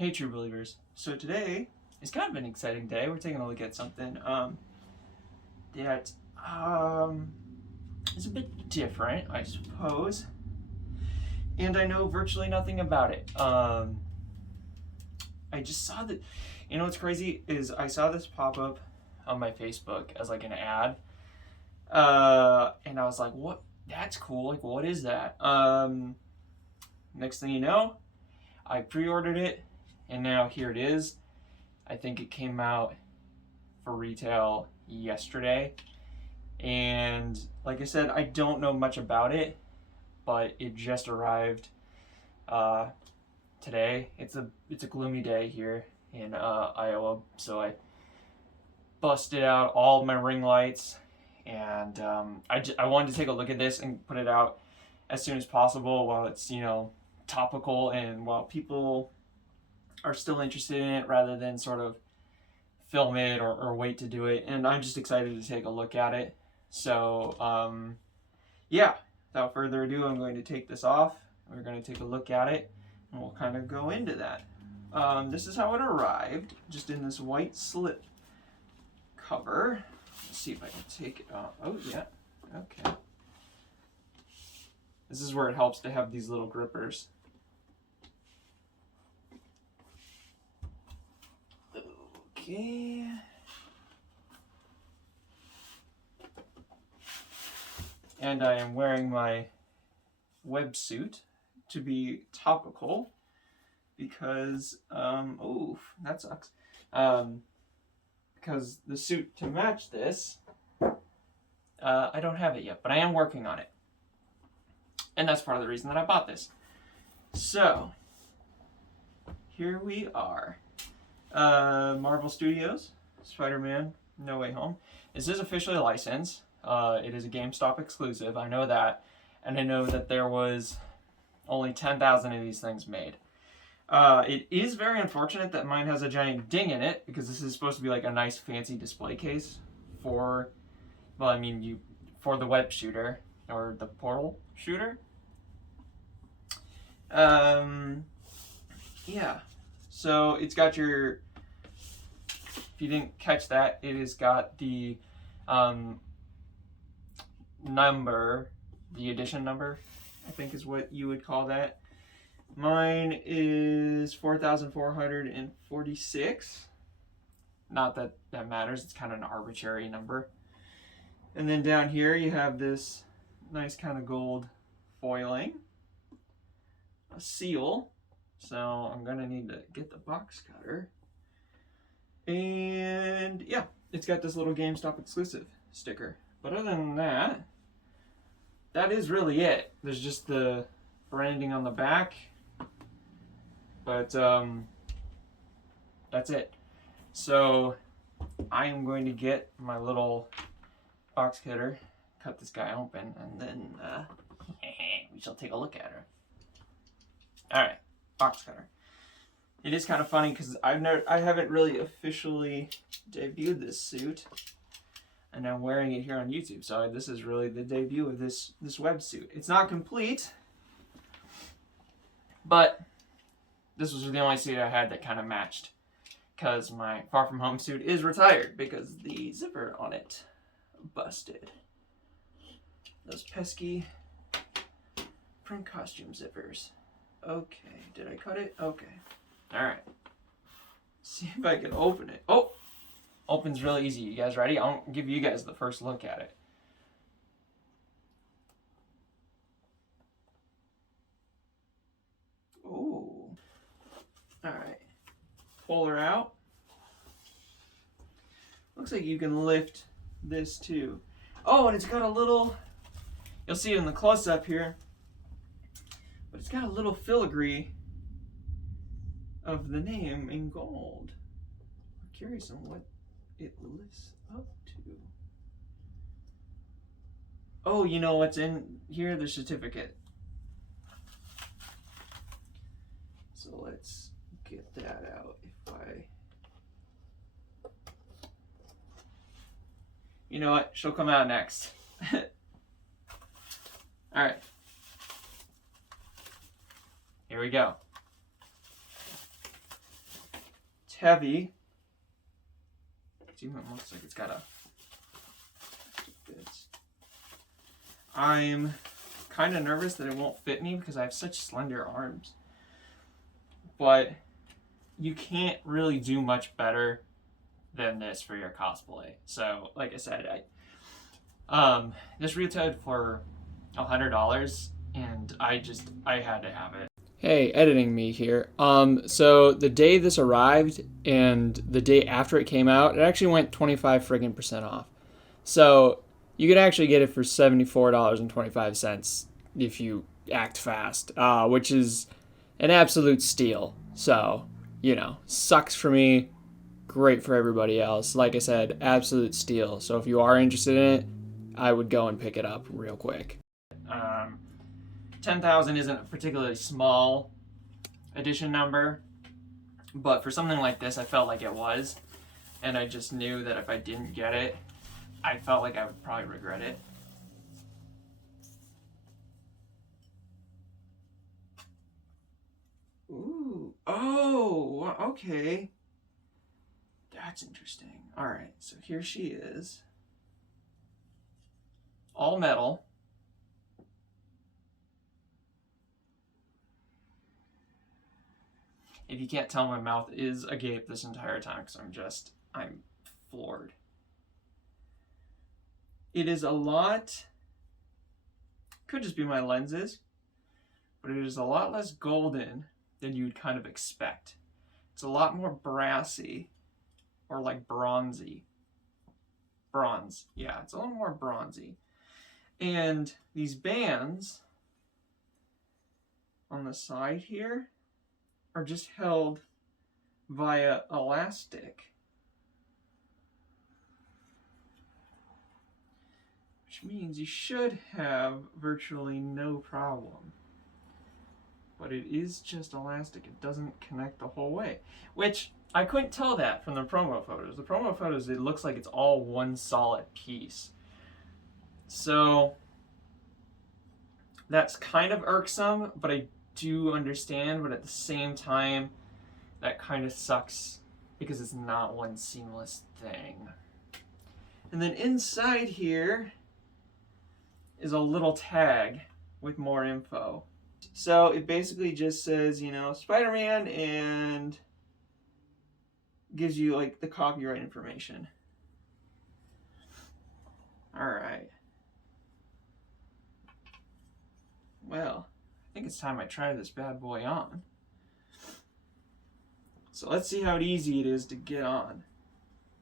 Hey True Believers. So today is kind of an exciting day. We're taking a look at something that is a bit different, I suppose. And I know virtually nothing about it. I just saw that, you know what's crazy is I saw this pop up on my Facebook as like an ad. And I was like, what? That's cool. Like, what is that? Next thing you know, I pre-ordered it. And now here it is. I think it came out for retail yesterday. And like I said, I don't know much about it, but it just arrived today. It's a gloomy day here in Iowa, so I busted out all my ring lights, and I wanted to take a look at this and put it out as soon as possible while it's, you know, topical and while people are still interested in it rather than sort of film it or wait to do it. And I'm just excited to take a look at it. So yeah, without further ado, I'm going to take this off. We're going to take a look at it and we'll kind of go into that. This is how it arrived, just in this white slip cover. Let's see if I can take it off. Oh yeah, okay. This is where it helps to have these little grippers. Okay. And I am wearing my websuit to be topical because, oh, that sucks. Because the suit to match this, I don't have it yet, but I am working on it. And that's part of the reason that I bought this. So, here we are. Marvel Studios, Spider-Man, No Way Home. This is officially licensed. It is a GameStop exclusive. I know that. And I know that there was only 10,000 of these things made. It is very unfortunate that mine has a giant ding in it, because this is supposed to be like a nice fancy display case for, well, I mean, for the web shooter or the portal shooter. Yeah. So it's got your, if you didn't catch that, it has got the number, the edition number, I think is what you would call that. Mine is 4,446. Not that that matters, it's kind of an arbitrary number. And then down here you have this nice kind of gold foiling, a seal. So I'm gonna need to get the box cutter. And yeah, it's got this little GameStop exclusive sticker. But other than that, that is really it. There's just the branding on the back. But that's it. So I am going to get my little box cutter, cut this guy open, and then we shall take a look at her. Alright. Box cutter. It is kind of funny because I haven't really officially debuted this suit, and I'm wearing it here on YouTube. So this is really the debut of this websuit. It's not complete, but this was the only suit I had that kind of matched, because my Far From Home suit is retired because the zipper on it busted. Those pesky print costume zippers. Okay, did I cut it? Okay. Alright. See if I can open it. Oh! Opens really easy. You guys ready? I'll give you guys the first look at it. Ooh. Alright. Pull her out. Looks like you can lift this too. Oh, and it's got a little, you'll see it in the close-up here, but it's got a little filigree of the name in gold. I'm curious on what it lifts up to. Oh, you know what's in here? The certificate. So let's get that out. If I, you know what? She'll come out next. All right. Here we go. heavy. It even looks like it's got a bits. I'm kind of nervous that it won't fit me because I have such slender arms. But you can't really do much better than this for your cosplay. So, like I said, this retailed for $100, and I had to have it. Hey, editing me here. So the day this arrived and the day after it came out, it actually went 25% off. So you could actually get it for $74.25 if you act fast, which is an absolute steal. So, you know, sucks for me, great for everybody else. Like I said, absolute steal. So if you are interested in it, I would go and pick it up real quick. 10,000 isn't a particularly small edition number, but for something like this, I felt like it was, and I just knew that if I didn't get it, I felt like I would probably regret it. Ooh, oh, okay. That's interesting. All right, so here she is. All metal. If you can't tell, my mouth is agape this entire time because I'm floored. It is a lot, could just be my lenses, but it is a lot less golden than you'd kind of expect. It's a lot more brassy, or like bronzy. Bronze, yeah, it's a little more bronzy. And these bands on the side here are just held via elastic, which means you should have virtually no problem. But it is just elastic. It doesn't connect the whole way, which I couldn't tell that from the promo photos. The promo photos, it looks like it's all one solid piece. So that's kind of irksome, but I do understand, but at the same time, that kind of sucks because it's not one seamless thing. And then inside here is a little tag with more info. So it basically just says, you know, Spider-Man, and gives you like the copyright information. All right. Well, I think it's time I try this bad boy on. So let's see how easy it is to get on.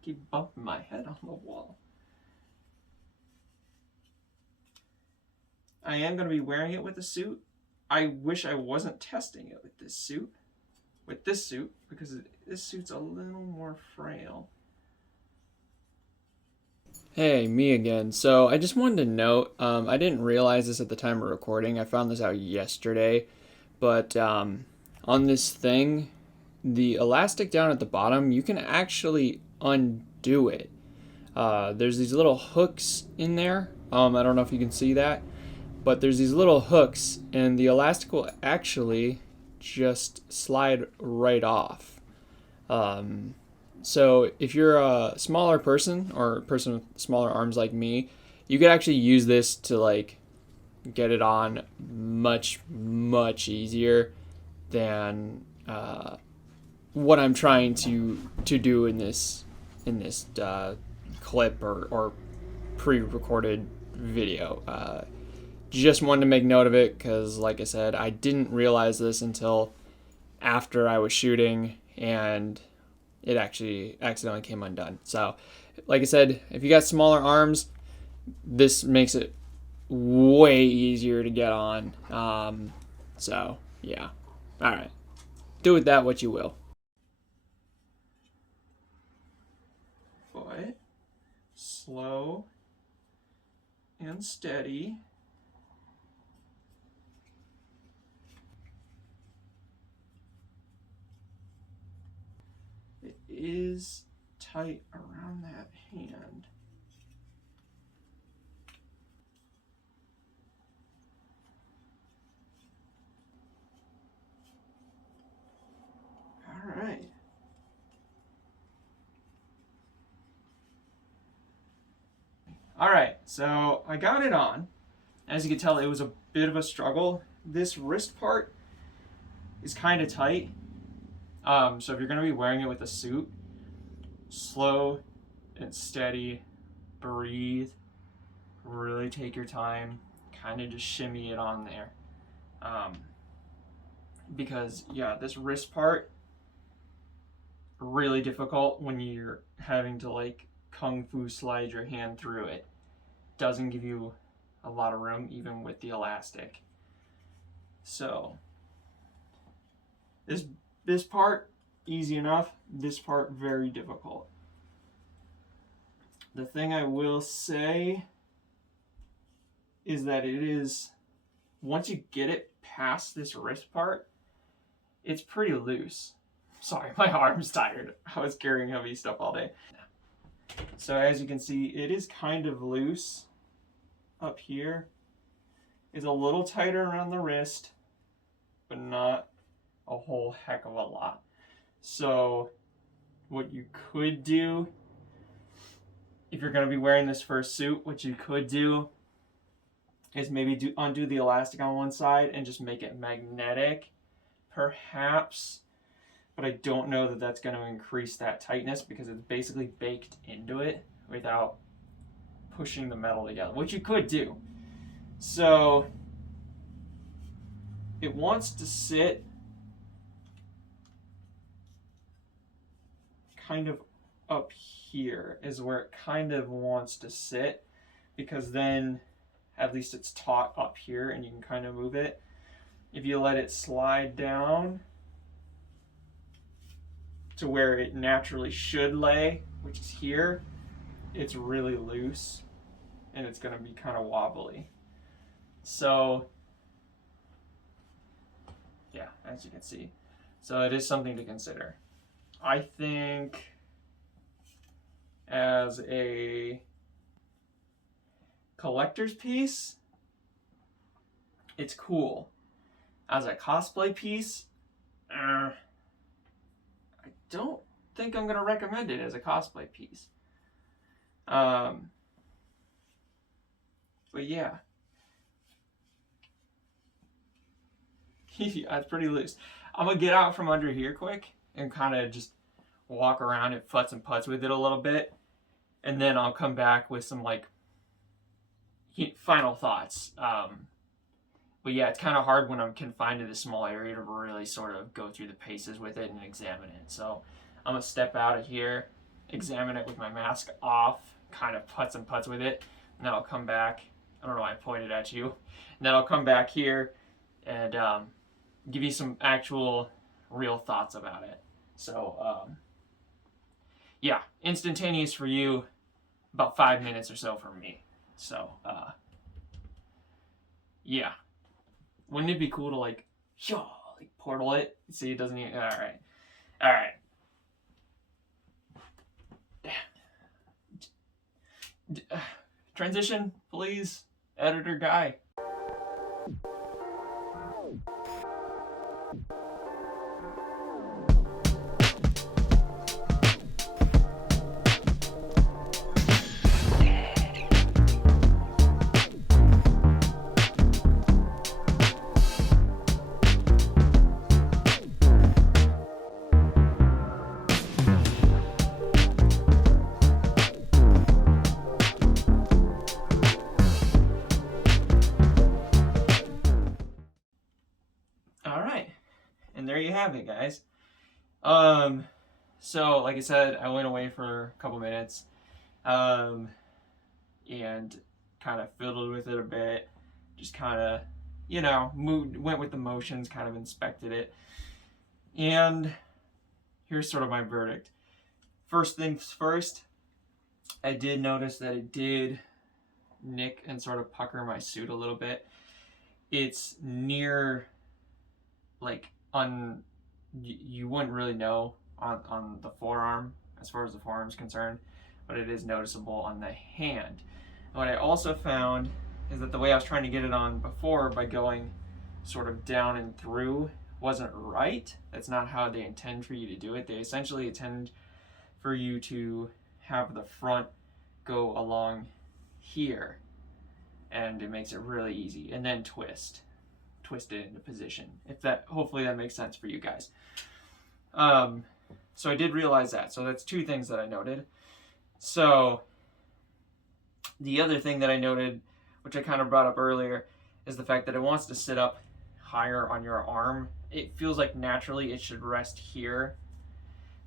Keep bumping my head on the wall. I am going to be wearing it with a suit. I wish I wasn't testing it with this suit. Because this suit's a little more frail. Hey, me again. So I just wanted to note, I didn't realize this at the time of recording. I found this out yesterday. But on this thing, the elastic down at the bottom, you can actually undo it. There's these little hooks in there. I don't know if you can see that. But there's these little hooks, and the elastic will actually just slide right off. So if you're a smaller person, or a person with smaller arms like me, you could actually use this to like get it on much easier than what I'm trying to do in this clip or pre-recorded video. Just wanted to make note of it because, like I said, I didn't realize this until after I was shooting, and it actually accidentally came undone. So, like I said, if you got smaller arms, this makes it way easier to get on. So, yeah. All right. Do with that what you will. But slow and steady. It is tight around that hand. All right. Alright, so I got it on. As you can tell, it was a bit of a struggle. This wrist part is kind of tight. So if you're going to be wearing it with a suit, slow and steady, breathe, really take your time, kind of just shimmy it on there. Because yeah, this wrist part, really difficult when you're having to like kung fu slide your hand through it. Doesn't give you a lot of room even with the elastic. So this part easy enough, this part very difficult. The thing I will say is that it is, once you get it past this wrist part, it's pretty loose. Sorry, my arm's tired. I was carrying heavy stuff all day. So as you can see, it is kind of loose up here. It's a little tighter around the wrist, but not a whole heck of a lot. So what you could do, if you're going to be wearing this for a suit, what you could do is maybe undo the elastic on one side and just make it magnetic, perhaps. But I don't know that that's going to increase that tightness because it's basically baked into it without pushing the metal together, which you could do. So it wants to sit kind of up here is where it kind of wants to sit, because then at least it's taut up here and you can kind of move it. If you let it slide down to where it naturally should lay, which is here, it's really loose and it's going to be kind of wobbly. So yeah, as you can see. So it is something to consider. I think as a collector's piece, it's cool. As a cosplay piece, I don't think I'm gonna recommend it as a cosplay piece. But yeah. It's pretty loose. I'm gonna get out from under here quick and kind of just walk around and futz and putz with it a little bit, and then I'll come back with some like final thoughts. But yeah, it's kind of hard when I'm confined to this small area to really sort of go through the paces with it and examine it. So I'm gonna step out of here, examine it with my mask off, kind of putz and putz with it, and then I'll come back. I don't know why I pointed at you. And then I'll come back here and give you some actual real thoughts about it. So yeah, instantaneous for you, about 5 minutes or so for me. So yeah, wouldn't it be cool to like portal it? See, it doesn't even, all right. Transition, please, editor guy. And there you have it, guys. So like I said, I went away for a couple minutes, and kind of fiddled with it a bit, just kind of, went with the motions, kind of inspected it, and here's sort of my verdict. First things first, I did notice that it did nick and sort of pucker my suit a little bit. It's near, like, you wouldn't really know on the forearm, as far as the forearm is concerned, but it is noticeable on the hand. And what I also found is that the way I was trying to get it on before, by going sort of down and through, wasn't right. That's not how they intend for you to do it. They essentially intend for you to have the front go along here, and it makes it really easy. And then twist it into position. Hopefully that makes sense for you guys. So I did realize that. So that's two things that I noted. So the other thing that I noted, which I kind of brought up earlier, is the fact that it wants to sit up higher on your arm. It feels like naturally it should rest here,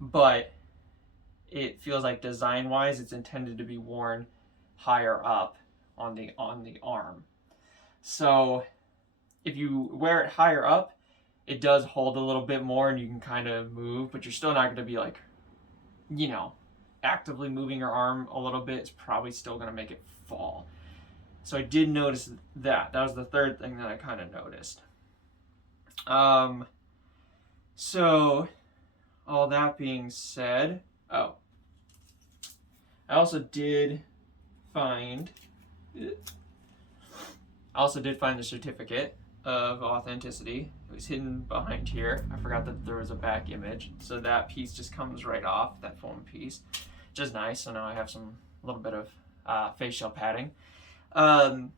but it feels like design-wise it's intended to be worn higher up on the arm. So if you wear it higher up, it does hold a little bit more and you can kind of move, but you're still not going to be like, you know, actively moving your arm a little bit. It's probably still going to make it fall. So I did notice that. That was the third thing that I kind of noticed. So all that being said, I also did find the certificate of authenticity. It was hidden behind here. I forgot that there was a back image. So that piece just comes right off, that foam piece, which is nice. So now I have a little bit of face shell padding. But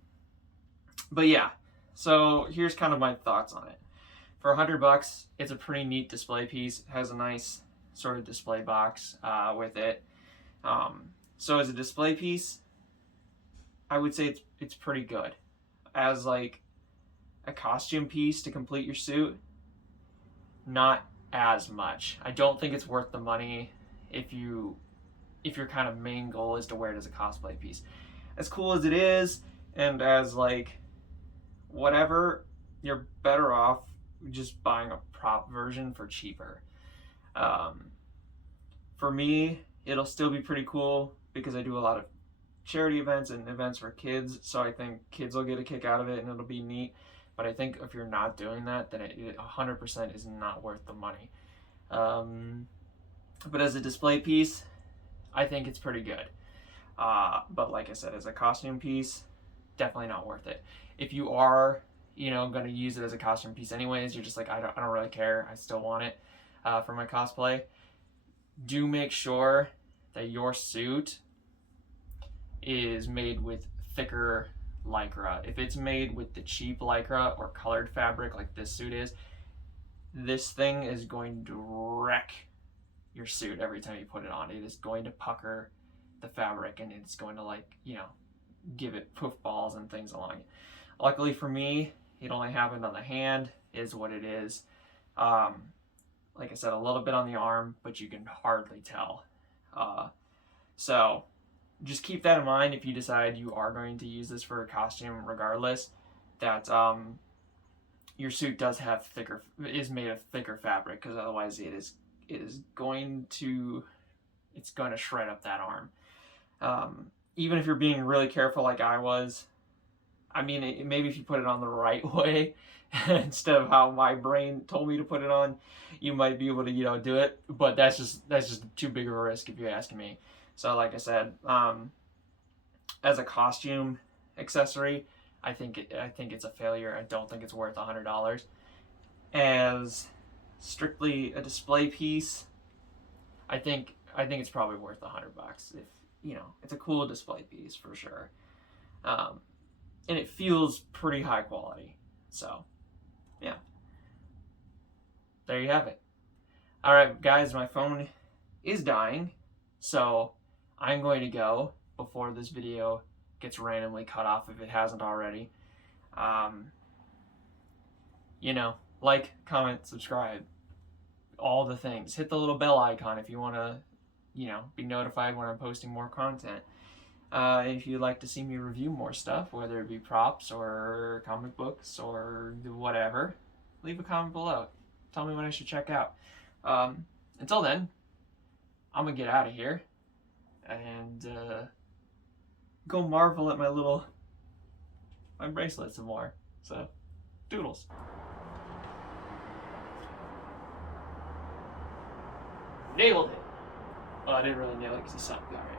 yeah, so here's kind of my thoughts on it. For $100, it's a pretty neat display piece. It has a nice sort of display box with it. So as a display piece, I would say it's pretty good. As like a costume piece to complete your suit, not as much. I don't think it's worth the money if your kind of main goal is to wear it as a cosplay piece. As cool as it is, and as like whatever, you're better off just buying a prop version for cheaper. For me, it'll still be pretty cool because I do a lot of charity events and events for kids, so I think kids will get a kick out of it and it'll be neat. But I think if you're not doing that, then it 100% is not worth the money. But as a display piece, I think it's pretty good. But like I said, as a costume piece, definitely not worth it. If you are, going to use it as a costume piece anyways, you're just like, I don't really care, I still want it for my cosplay. Do make sure that your suit is made with thicker Lycra. If it's made with the cheap Lycra or colored fabric like this suit is, this thing is going to wreck your suit every time you put it on. It is going to pucker the fabric and it's going to give it poof balls and things along it. Luckily for me, it only happened on the hand, is what it is. Like I said, a little bit on the arm, but you can hardly tell. So just keep that in mind if you decide you are going to use this for a costume regardless, that your suit is made of thicker fabric, because otherwise it's going to shred up that arm. Even if you're being really careful like I was, maybe if you put it on the right way instead of how my brain told me to put it on, you might be able to do it, but that's just too big of a risk if you're asking me. So like I said, as a costume accessory, I think it's a failure. I don't think it's worth $100. As strictly a display piece, I think it's probably worth $100 if it's a cool display piece for sure, and it feels pretty high quality. So yeah, there you have it. All right, guys, my phone is dying, so I'm going to go before this video gets randomly cut off if it hasn't already. Like, comment, subscribe, all the things. Hit the little bell icon if you want to, be notified when I'm posting more content. If you'd like to see me review more stuff, whether it be props or comic books or whatever, leave a comment below. Tell me what I should check out. Until then, I'm gonna get out of here and go marvel at my bracelet some more. So, doodles. Nailed it. Well, I didn't really nail it because the sun got right.